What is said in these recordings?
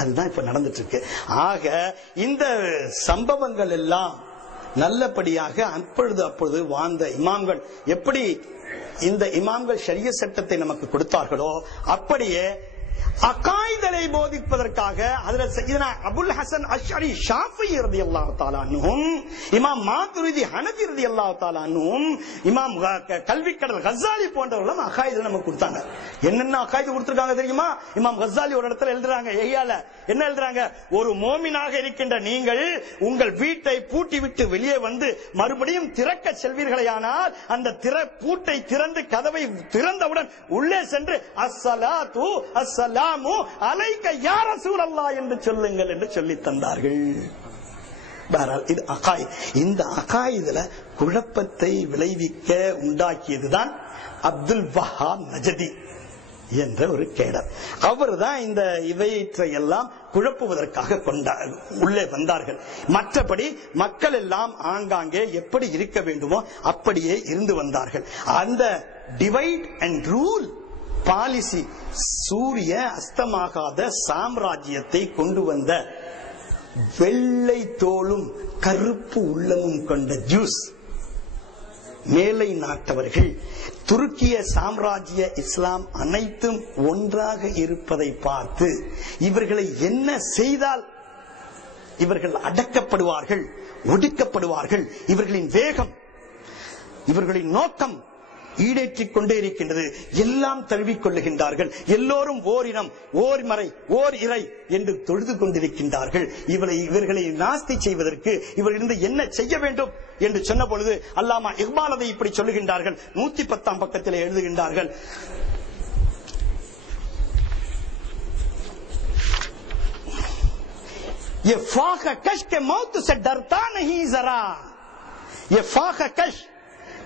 அதுதான் இப்ப நடந்துட்டு இருக்கு. ஆக இந்த சம்பவங்கள் எல்லாம் நல்லபடியாக அப்பொழுது வாழ்ந்த இமாம்கள் எப்படி இந்த இமாம்கள் ஷரிய சட்டத்தை நமக்கு கொடுத்தார்களோ அப்படியே அகாயிதலை போதிப்பதற்காக ஹஜ்ரத் சய்யிதனா அபுல் ஹசன் அஷ்அரி ஷாஃபிஈ ரலியல்லாஹு தஆலா அன்ஹும், இமாம் மாதுரிதி ஹனஃபி ரலியல்லாஹு தஆலா அன்ஹும், இமாம் கல்விக்கடல் கஸாலி போன்றவர்களும் அகாயிதலை நமக்கு கொடுத்தாங்க. என்னென்ன அகாயிது கொடுத்திருக்காங்க தெரியுமா? இமாம் கஸாலி ஒரு இடத்துல எழுதுறாங்க, ஏயால என்ன எழுதுறாங்க? ஒரு மோமினாக இருக்கின்ற நீங்கள் உங்கள் வீட்டை பூட்டி விட்டு வெளியே வந்து மறுபடியும் திறக்க செல்வீர்களேயானால் அந்த பூட்டை திறந்து கதவை திறந்தவுடன் உள்ளே சென்று அஸ்ஸலாத்து அஸ்ஸலாமு அலைக்க யா ரசூலல்லாஹ் என்று சொல்லுங்கள் என்று சொல்லி தந்தார்கள். இது அகாய். இந்த அகாயிதுல குழப்பத்தை விளைவிக்க உண்டாக்கியதுதான் அப்துல் வஹாப் நஜதி என்ற ஒரு கேடர். அவர் தான் இந்த இவற்றையெல்லாம் குழப்புவதற்காக உள்ளே வந்தார்கள். மற்றபடி மக்கள் எல்லாம் ஆங்காங்கே எப்படி இருக்க வேண்டுமோ அப்படியே இருந்து வந்தார்கள். அந்த டிவைட் அண்ட் ரூல் பாலிசி சூரிய அஸ்தமாகாத சாம்ராஜ்யத்தை கொண்டு வந்த வெள்ளை தோளும் கருப்பு உள்ளமும் கொண்ட ஜூஸ் மேலை நாட்டவர்கள் துருக்கிய சாம்ராஜ்ய இஸ்லாம் அனைத்தும் ஒன்றாக இருப்பதை பார்த்து இவர்களை என்ன செய்தால் இவர்கள் அடக்கப்படுவார்கள், ஒடுக்கப்படுவார்கள், இவர்களின் வேகம், இவர்களின் நோக்கம் ஈடேற்றிக் கொண்டே இருக்கின்றது, எல்லாம் தழுவிக் கொள்ளுகின்றார்கள். எல்லோரும் ஓர் இனம், ஓர் மறை, ஓர் இறை என்று தொழுது கொண்டிருக்கின்றார்கள். இவர்களை நாஸ்தி செய்வதற்கு இவர்களிருந்து என்ன செய்ய வேண்டும் என்று சொன்ன பொழுது அல்லாமா இக்பால் அதை இப்படி சொல்லுகின்றார்கள். 110 பக்கத்தில் எழுதுகின்றார்கள். ये फाख कश के मौत से डरता नहीं जरा, ये फाख कश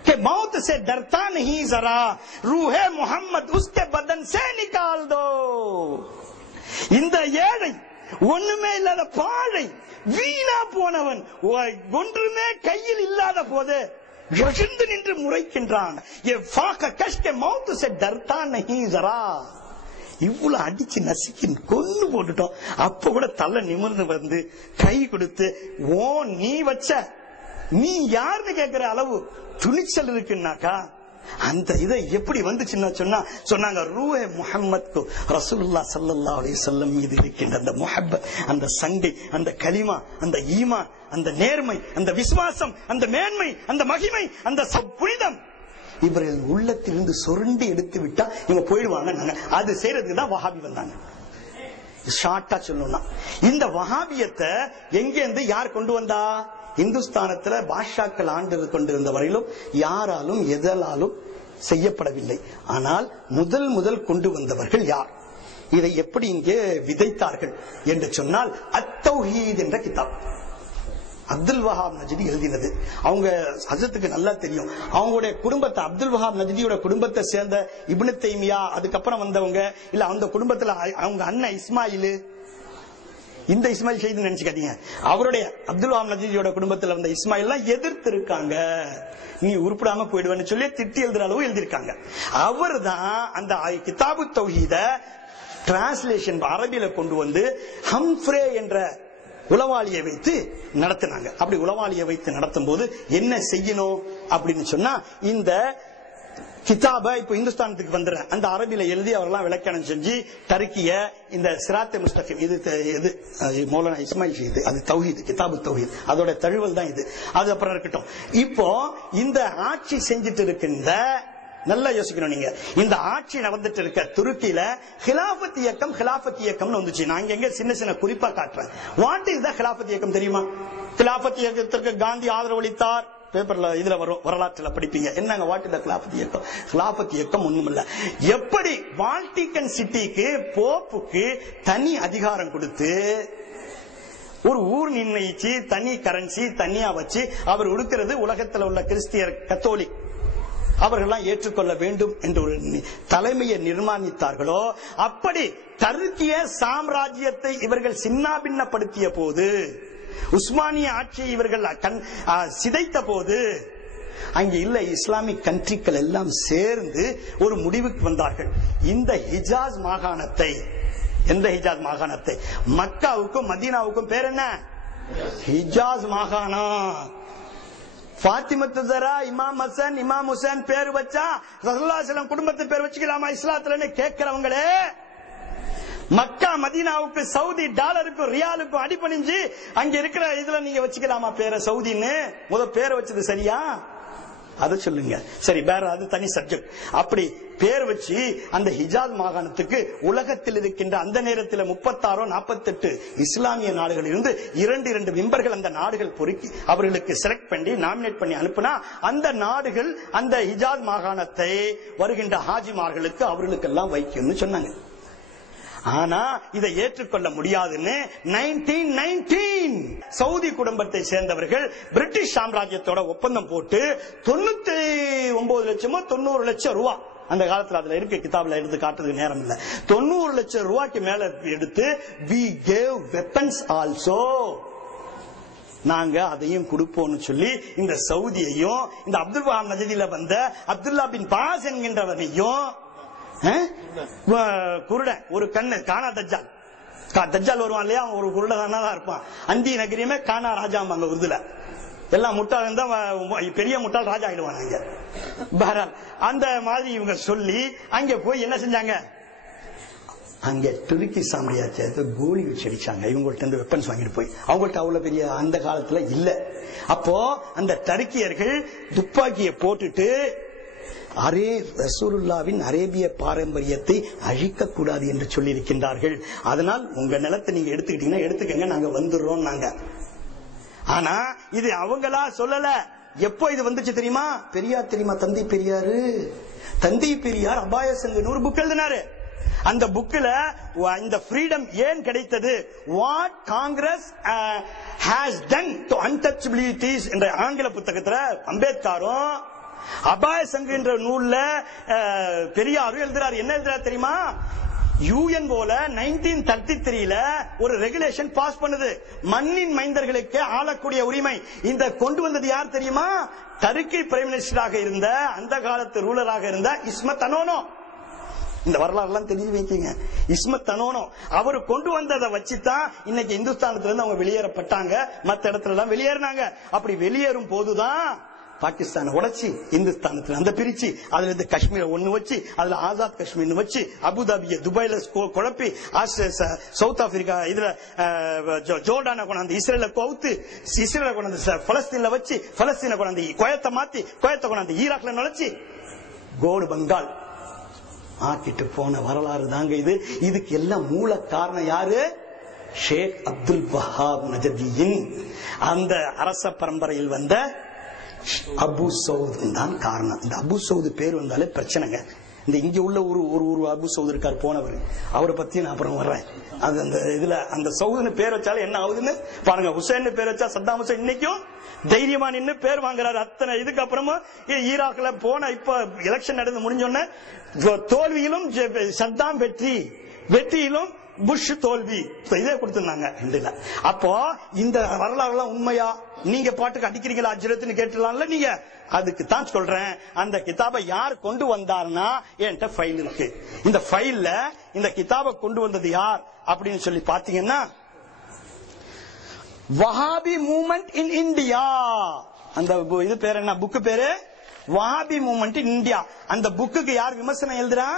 के मौत से डरता नहीं जरा, रूहे मोहम्मद उसके बदन से निकाल दो. இந்த ஏழை ஒண்ணுமே இல்லாத பாழை வீணா போனவன் ஒன்றுமே கையில் இல்லாத போது எழுந்து நின்று முறைக்கின்றான். இவ்வளவு அடிச்சு நசுக்கி கொண்டு போட்டுட்டோம். அப்ப கூட தலை நிமிர்ந்து வந்து கை கொடுத்து நீ வச்ச நீ யாருன்னு கேட்கிற அளவு துணிச்சல் இருக்குன்னாக்கா அந்த இதை எப்படி வந்துச்சுன்னா சொன்னாங்க ரூஹே முஹம்மத் ரசூலுல்லாஹ் ஸல்லல்லாஹு அலைஹி வஸல்லம் மீது இருக்கின்ற அந்த முஹப்பத், அந்த சங்கை, அந்த கலிமா, அந்த ஈமான், அந்த நேர்மை, அந்த விசுவாசம், அந்த மேன்மை, அந்த மகிமை, அந்த புனிதம் இவர்கள் உள்ளத்திலிருந்து சுரண்டி எடுத்து விட்டா இவங்க போயிடுவாங்க. அது செய்யறதுக்கு தான் வஹாபி வந்தாங்க. ஷார்ட்டா சொல்லணும்னா இந்த வஹாபியத்தை எங்கிருந்து யார் கொண்டு வந்தா? இந்துஸ்தானத்துல பாஷாக்கள் ஆண்டு கொண்டிருந்த வரையிலும் யாராலும் எதலாலும் செய்யப்படவில்லை. ஆனால் முதல் கொண்டு வந்தவர்கள் யார்? இதை எப்படி இங்கே விதைத்தார்கள் என்று சொன்னால் அத்தௌஹீத் என்ற கிதாப் அப்துல் வஹாப் நஜ்தி எழுதினது. அவங்க ஹஜ்ரத்துக்கு நல்லா தெரியும். அவங்களுடைய குடும்பத்தை, அப்துல் வஹாப் நஜ்தியோட குடும்பத்தை சேர்ந்த இப்னு தைமியா, அதுக்கப்புறம் வந்தவங்க இல்ல அந்த குடும்பத்துல அவங்க அண்ணன் இஸ்மாயில், இந்த இஸ்மாயில் செய்து நினைச்சுக்காதீங்க, அவருடைய அப்துல் வஹாப் நஜ்தியோட குடும்பத்தில் வந்த இஸ்மாயில் எல்லாம் எதிர்த்து இருக்காங்க. நீ உருப்படாம போயிடுவேன்னு சொல்லி திட்டி எழுதுற அளவு எழுதியிருக்காங்க. அவர் தான் அந்த கிதாபு தௌஹீத டிரான்ஸ்லேஷன் அரபியில கொண்டு வந்து ஹம்ஃப்ரே என்ற உளவாளியை வைத்து நடத்தினாங்க. அப்படி உளவாளியை வைத்து நடத்தும் போது என்ன செய்யணும் அப்படின்னு சொன்னா, இந்த கிதாப இப்ப இந்துஸ்தானத்துக்கு வந்துற அந்த அரபியில எழுதி அவரெல்லாம் விளக்கணம் செஞ்சு டர்க்கிய இந்த சிராத்தே முஸ்தகிம் இது மௌலானா இஸ்மாயில் செய்து அது தௌஹீத், கிதாபு தௌஹீத், அதோட தழுவல் தான் இது. அது அப்புறம் இருக்கட்டும். இப்போ இந்த ஆட்சி செஞ்சுட்டு இருக்கின்ற, நல்லா யோசிக்கணும் நீங்க, இந்த ஆட்சி நடந்துட்டு இருக்க துருக்கியில ஹிலாஃபத் இயக்கம் வந்துச்சு. நான் இங்க சின்ன குறிப்பா காட்டுறேன். வாட் இஸ் த ஹிலாஃபத் இயக்கம் தெரியுமா? ஹிலாஃபத் இயக்கத்திற்கு காந்தி ஆதரவளித்தார். பேப்பர்ல இதுல வரும், வரலாற்றுல படிப்பீங்க. என்னங்க வாட் இஸ் த ஹிலாஃபத் இயக்கம்? ஹிலாஃபத் இயக்கம் ஒண்ணுமில்ல, எப்படி வால்டிகன் சிட்டிக்கு போப்புக்கு தனி அதிகாரம் கொடுத்து ஒரு ஊர் நிர்ணயிச்சு தனி கரன்சி தனியா வச்சு அவர் உடுக்கிறது உலகத்தில் உள்ள கிறிஸ்தியர் கத்தோலிக் அவர்களெல்லாம் ஏற்றுக்கொள்ள வேண்டும் என்று ஒரு தலைமையை நிர்மாணித்தார்களோ, அப்படி டர்க்கிய சாம்ராஜ்யத்தை இவர்கள் சின்னாபின்னப்படுத்திய போது, உஸ்மானிய ஆட்சியை இவர்கள் சிதைத்த போது, அங்கே இல்ல இஸ்லாமிக் கண்ட்ரிகள் எல்லாம் சேர்ந்து ஒரு முடிவுக்கு வந்தார்கள். இந்த ஹிஜாஸ் மாகாணத்தை எந்த ஹிஜாஸ் மாகாணத்தை? மக்காவுக்கும் மதீனாவுக்கும் பேர் என்ன? ஹிஜாஸ் மாகாணம். ஃபாத்திமத்து ஸஹ்ரா, இமாம் ஹசன், இமாம் ஹுசைன் பேர் வச்சா ரசூலுல்லாஹி ஸல்லல்லாஹு அலைஹி வஸல்லம் குடும்பத்தை பேர் வச்சுக்கலாமா இஸ்லாத்துல கேட்கிறவங்களே, மக்கா மதீனாவுக்கு சவுதி டாலருக்கும் ரியாலுக்கும் அடிபணிஞ்சு அங்க இருக்கிற இதுல நீங்க வச்சுக்கலாமா பேரை சவுதின்னு? பேரை வச்சது சரியா? அதை சொல்லுங்க. சரி, வேற அது தனி சப்ஜெக்ட். அப்படி பேர் வச்சு அந்த ஹிஜாஸ் மாகாணத்துக்கு உலகத்தில் இருக்கின்ற அந்த நேரத்தில் 36 48 இஸ்லாமிய நாடுகள் இருந்து 2 மெம்பர்கள் அந்த நாடுகள் பொறுக்கி அவர்களுக்கு செலக்ட் பண்ணி நாமினேட் பண்ணி அனுப்புனா அந்த நாடுகள் அந்த ஹிஜாஸ் மாகாணத்தை வருகின்ற ஹாஜிமார்களுக்கு அவர்களுக்கெல்லாம் வைக்கும்னு சொன்னாங்க. ஆனா இதை ஏற்றுக்கொள்ள முடியாதுன்னு 1919 சவுதி குடும்பத்தை சேர்ந்தவர்கள் பிரிட்டிஷ் சாம்ராஜ்யத்தோட ஒப்பந்தம் போட்டு 99 லட்சமோ 90 லட்சம் ரூபாய், அந்த காலத்துல அதுல இருக்க கிதாபுல எடுத்து காட்டுறதுக்கு நேரம் இல்ல, 90 லட்சம் ரூபாய்க்கு மேல எடுத்து we gave weapons also, நாங்க அதையும் கொடுப்போம்னு சொல்லி இந்த சவுதியையும் இந்த அப்துல் வஹாப் நஜதியில வந்த அப்துல்லா பின் பாஸ் என்கின்றவனையும் குருடன் ஒரு கண்ணு காணா தஜ்ஜால், தஜ்ஜால் வருவான் இல்லையா, ஒரு குருடனா தான் இருப்பான். அந்தி நகரியமே காணா ராஜாம்பாங்க உருதுல. எல்லாம் முட்டாள் இருந்தா பெரிய முட்டாள் ராஜா ஆயிடுவாங்க. அந்த மாதிரி இவங்க சொல்லி அங்க போய் என்ன செஞ்சாங்க, அங்க துருக்கி சாம்ராஜ்யத்தை கோலி வச்சு அடிச்சாங்க. இவங்கள்ட்ட இருந்து வெப்பன்ஸ் வாங்கிட்டு போய், அவங்கள்ட்ட அவ்வளவு பெரிய அந்த காலத்துல இல்ல. அப்போ அந்த டர்க்கியர்கள் துப்பாக்கியை போட்டுட்டு ரசூலுல்லாவின் அரேபிய பாரம்பரியத்தை அழிக்க கூடாது என்று சொல்லி இருக்கின்றார்கள். அதனால் உங்க நிலத்தை நீங்க எடுத்துக்கிட்டீங்கன்னா எடுத்துக்கங்க, நாங்க வந்துடுறோம் நாங்க. ஆனா இது அவங்களா சொல்லல. எப்போ இது வந்துச்சு தெரியுமா? பெரியார் தெரியுமா? தந்தை பெரியாரு, தந்தை பெரியார் அபாய சங்கன்னு ஒரு புக் எழுதினாரு. அந்த புக்ல இந்த ஃப்ரீடம் ஏன் கிடைத்தது, what Congress has done to untouchables என்ற ஆங்கில புத்தகத்துல அம்பேத்கரும் அபாய சங்கு என்ற நூல்ல பெரியாரும் எழுதுறாரு. என்ன எழுதுறாரு தெரியுமா? யூஎன் போல 1933 ஒரு ரெகுலேஷன் பாஸ் பண்ணுது, மண்ணின் மைந்தர்களுக்கு ஆளக்கூடிய உரிமை. இந்த கொண்டு வந்தது யார் தெரியுமா? டர்க்கி பிரைம் மினிஸ்டராக இருந்த அந்த காலத்து ரூலராக இருந்த இஸ்மத் அனோனோ. இந்த வரலாறு எல்லாம் தெரிஞ்சு வைக்கீங்க. இஸ்மத் அனோனோ அவரு கொண்டு வந்ததை வச்சுதான் இன்னைக்கு இந்துஸ்தானத்துல இருந்து அவங்க வெளியேறப்பட்டாங்க, மற்ற இடத்துல எல்லாம் வெளியேறினாங்க. அப்படி வெளியேறும் போதுதான் பாகிஸ்தான் உடைச்சி இந்துஸ்தானத்துல அந்த பிரிச்சு அதுல இருந்து காஷ்மீரை ஒண்ணு வச்சு அதுல ஆசாத் காஷ்மீர் வச்சு அபுதாபிய துபாயில குழப்பி சவுத் ஆப்பிரிக்கா இதுல ஜோர்டான கொண்டாந்து இஸ்ரேல கவுத்து இஸ்ரேல கொண்டாந்து பலஸ்தீன்ல வச்சு பலஸ்தீன கொண்டாந்து குவைத்தை மாத்தி குவைத்தை கொண்டாந்து ஈராக்ல நுழைச்சு கோடு பங்கால் ஆக்கிட்டு போன வரலாறு தாங்க இது. இதுக்கு எல்லாம் மூல காரணம் யாரு? ஷேக் அப்துல் வஹாப் நஜதியின் அந்த அரச பரம்பரையில் வந்த அபு சவுத் தான் காரணம். இந்த அபு சவுத் பேர் வந்தாலே பிரச்சனைங்க. இந்த இங்க உள்ள ஒரு அபு சவுத் இருக்கார் போனவர், அவரை பத்தி நான் அப்புறம் வர்றேன். அது அந்த இதுல அந்த சவுதுன்னு பேர் வச்சாலும் என்ன ஆகுதுன்னு பாருங்க. ஹுசைன் பேர் வச்சா சத்தாம் ஹுசைன் இன்னைக்கும் தைரியமா நின்று பேர் வாங்குறாரு. அத்தனை இதுக்கு அப்புறமா ஈராக்ல போன இப்ப எலெக்ஷன் நடந்து முடிஞ்சோன்னு தோல்வியிலும் சத்தாம் வெற்றி, வெற்றியிலும் புஷ் தோல்வி, இதே கொடுத்திருந்தாங்க. அப்போ இந்த வரலாறு எல்லாம் உண்மையா? நீங்க பாட்டுக்கு அடிக்கிறீங்களா அஜ்ரத்னு கேட்டுலாம்ல நீங்க. அதுக்கு தான் சொல்றேன், அந்த கிதாபை யார் கொண்டு வந்தார்னா என்கிட்ட ஃபைல் இருக்கு. இந்த ஃபைல்ல இந்த கிதாபை கொண்டு வந்தது யார் அப்படின்னு சொல்லி பாத்தீங்கன்னா வஹாபி மூவ்மெண்ட் இன் இந்தியா. அந்த இது பேர் என்ன, புக்கு பேரு வஹாபி மூவ்மெண்ட் இன் இந்தியா. அந்த புக்குக்கு யார் விமர்சனம் எழுதுறா?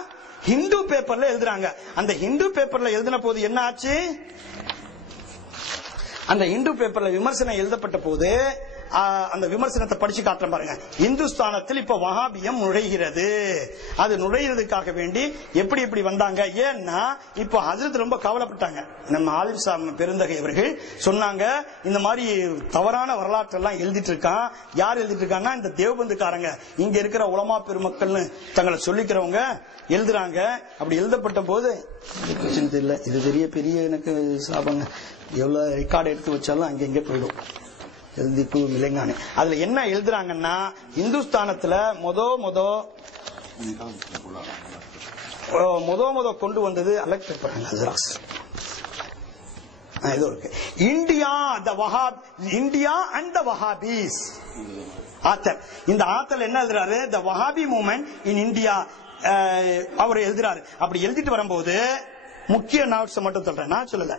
ஹிந்து பேப்பர்ல எழுதுறாங்க. அந்த ஹிந்து பேப்பர்ல எழுதின போது என்ன ஆச்சு? அந்த ஹிந்து பேப்பர்ல விமர்சனம் எழுதப்பட்ட போது அந்த விமர்சனத்தை படிச்சு காட்டுறேன் பாருங்க. இந்துஸ்தானத்தில் இப்ப வஹாபியம் நுழைகிறது. அது நுழைகிறதுக்காக வேண்டி எப்படி எப்படி வந்தாங்க? ஏன்னா இப்ப ஹஜ்ரத் ரொம்ப கவலைப்பட்டாங்க. நம்ம ஆலிம் சாஹிப் பெருந்தகை அவர்கள் சொன்னாங்க, இந்த மாதிரி தவறான வரலாற்று எல்லாம் எழுதிட்டு இருக்கான். யார் எழுதிட்டு இருக்காங்கன்னா இந்த தேவபந்துக்காரங்க, இங்க இருக்கிற உலமா பெருமக்கள்னு தங்களை சொல்லிக்கிறவங்க எழுதுறாங்க. அப்படி எழுதப்பட்ட போது தெரியல, இது பெரிய எனக்கு சாபங்க. எவ்வளவு ரெக்கார்டு எடுத்து வச்சாலும் அங்கங்க போயிடும். அதுல என்ன எழுதுறாங்கன்னா, இந்துஸ்தானத்துல முத கொண்டு வந்தது அலெக்ட் India, India and the Wahabis. Author இந்த ஆத்தர் என்ன எழுதுறாரு? The Wahabi movement in India அவர் எழுதுறாரு. அப்படி எழுதிட்டு வரும்போது முக்கிய நாட்ஸ் மட்டும் சொல்றேன், நான் சொல்லல.